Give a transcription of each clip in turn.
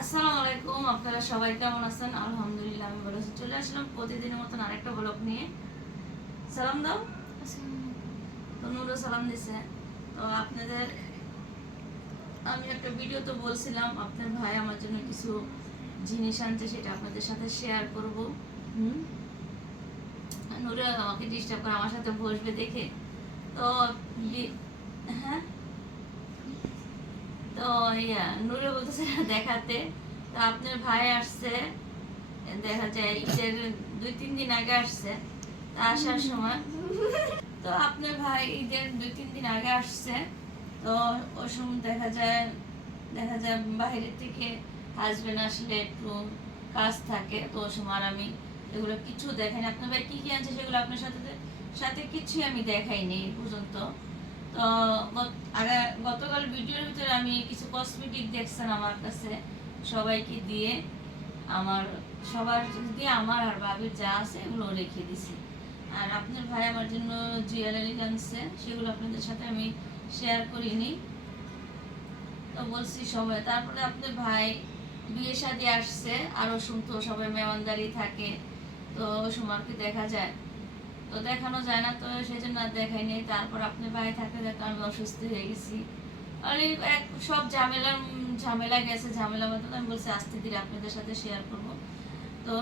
আসসালামু আলাইকুম আপনারা সবাই কেমন আছেন? আলহামদুলিল্লাহ আমি ভালো আছি। চলে আসলাম প্রতিদিনের মতন আরেকটা ব্লগ নিয়ে। সালাম দাও। তো নুরও সালাম দিছে। তো আপনাদের আমি একটা ভিডিও তো বলছিলাম আপনার ভাই আমার জন্য কিছু জিনিস আনছে সেটা আপনাদের সাথে শেয়ার করব। হুম? নুরে আমাকে ডিস্টার্ব করে আমার সাথে বসবে দেখে। তো হ্যাঁ? তো ইয়া, নুরে বলতেছে দেখাতে। তো আপনার ভাই আসছে, দেখা যায় ঈদের দুই, তিন দিন আগে আসছে আসার সময়। তো আপনার ভাই ঈদের দুই, তিন দিন আগে আসছে, তো ওই সময় দেখা যায় দেখা যায় বাইরের থেকে হাজবেন্ড আসলে একটু কাজ থাকে, তো ওই সময় আর আমি এগুলো কিছু দেখাই না আপনার ভাই কি কি আছে সেগুলো আপনার সাথে সাথে কিছুই আমি দেখাইনি পর্যন্ত। আগে গতকাল ভিডিওর ভিতরে আমি কিছু কসমেটিক দেখছেন আমার কাছে সবাইকে দিয়ে। আমার সবার দিয়ে আমার আর বাবির যা আছে এগুলো রেখে দিছি। আর আপনার ভাই আমার জন্য জুয়েলারি আনছে, সেগুলো আপনাদের সাথে আমি শেয়ার করিনি। তো বলছি সবাই, তারপরে আপনার ভাই বিয়ে শাদি আসছে আরও শুনতো সবাই মেওয়ানদারি থাকে, তো ওই সময় আর কি দেখা যায়। তো দেখানো যায় না, তো সেই জন্য আর দেখাই নেই। তারপর আপনি ভাই থাকতে থাকতে আমি অসুস্থ হয়ে গেছি। আর এক সব ঝামেলার, ঝামেলা গেছে ঝামেলা মতো আমি বলছি, আস্তে ধীরে আপনাদের সাথে শেয়ার করব। তো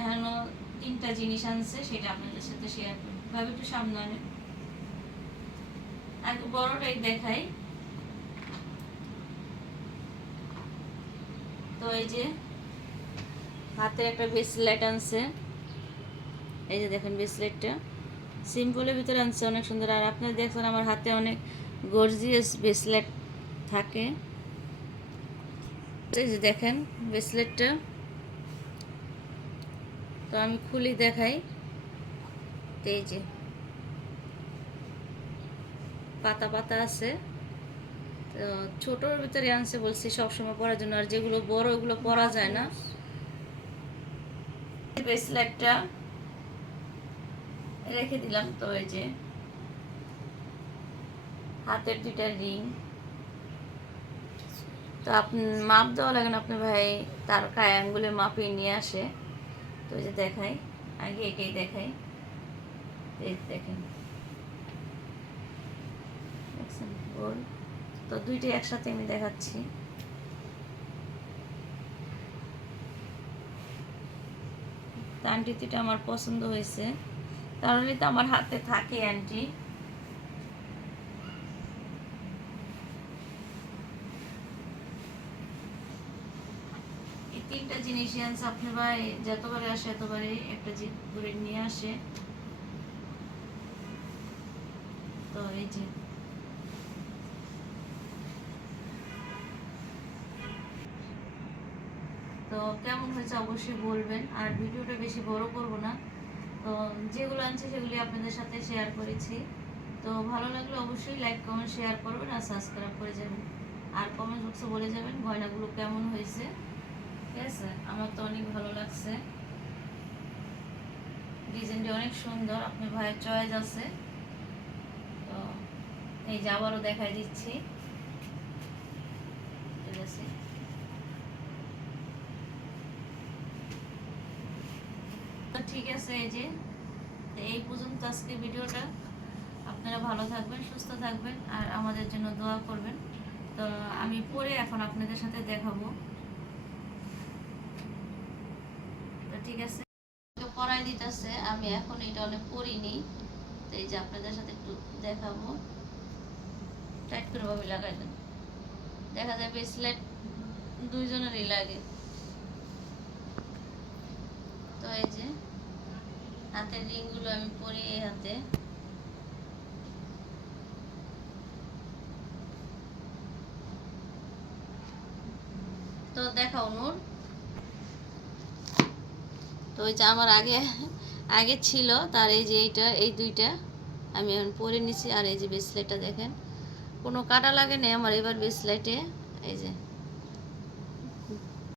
এখনও তিনটা জিনিস আনছে, সেটা আপনাদের সাথে শেয়ার করব। ভাবে, একটু সামনে আনে আগে বড়টাই দেখাই। তো এই যে হাতের একটা ব্রেসলেট আনছে। এই যে দেখেন ব্রেসলেটটা সিম্পলের ভিতরে আনছে, অনেক সুন্দর। আর আপনারা দেখছেন আমার হাতে অনেক গর্জিয়াস ব্রেসলেট থাকে। এই যে দেখেন ব্রেসলেটটা তো আমি খুলি দেখাই। এই যে পাতা পাতা আছে। তো ছোটোর ভিতরে আনছে বলছি, সবসময় পরার জন্য। আর যেগুলো বড়, ওগুলো পরা যায় না। ব্রেসলেটটা রেখে দিলাম তো এই যে। হাতের দুইটা রিং। তো আপনি মাপ দেওয়া লাগে না আপনার ভাই, তার কায় আঙ্গুলে মাপিয়ে নিয়ে আসে। তো এই যে দেখাই, আগে এটাই দেখাই। এই দেখেন। তো দুইটাই একসাথে আমি দেখাচ্ছি। তো আন্টিটিটা আমার পছন্দ হয়েছে। তাহলে তো আমার হাতে থাকে আন্টি তিনটা আনছে আপনি ভাই যতবারে আসে এতবারে একটা করে নিয়ে আসে। তো এই যে। তো কেমন হয়েছে অবশ্যই বলবেন, আর ভিডিওটা বেশি বড় করব না। তো যেগুলো আনছে সেগুলি আপনাদের সাথে শেয়ার করেছি। তো ভালো লাগলে অবশ্যই লাইক কমেন্ট শেয়ার করবেন আর সাবস্ক্রাইব করে যাবেন। আর কমেন্ট বক্সে বলে যাবেন গয়নাগুলো কেমন হয়েছে। ঠিক আছে? আমার তো অনেক ভালো লাগছে। ডিজাইনটি অনেক সুন্দর আপনার ভাইয়ের চয়েস আছে। তো এই যে আবারও দেখাই দিচ্ছি। ঠিক আছে? ঠিক আছে, এই যে। এই পর্যন্ত আজকে ভিডিওটা। আপনারা ভালো থাকবেন, সুস্থ থাকবেন, আর আমাদের জন্য দোয়া করবেন। তো আমি পরে এখন আপনাদের সাথে দেখাবো। ঠিক আছে। তো পরাই দিতেছে, আমি এখন এটা অনেক পরিনি তো এই যে আপনাদের সাথে একটু দেখাবো। টাইট করে ভাবে লাগাই দেন। দেখা যায় ব্রেসলেট দুইজনেরই লাগে। তো এই যে। হাতের রিংগুলো আমি পরি এই হাতে। তো দেখাও নূর। তো ওই যে আমার আগে আগে ছিল, তার এই যে এইটা, এই দুইটা আমি এখন পরে নিছি, আর এই যে ব্রেসলেটটা দেখেন। কোনো কাটা লাগে না আমার এবার ব্রেসলেটে এই যে।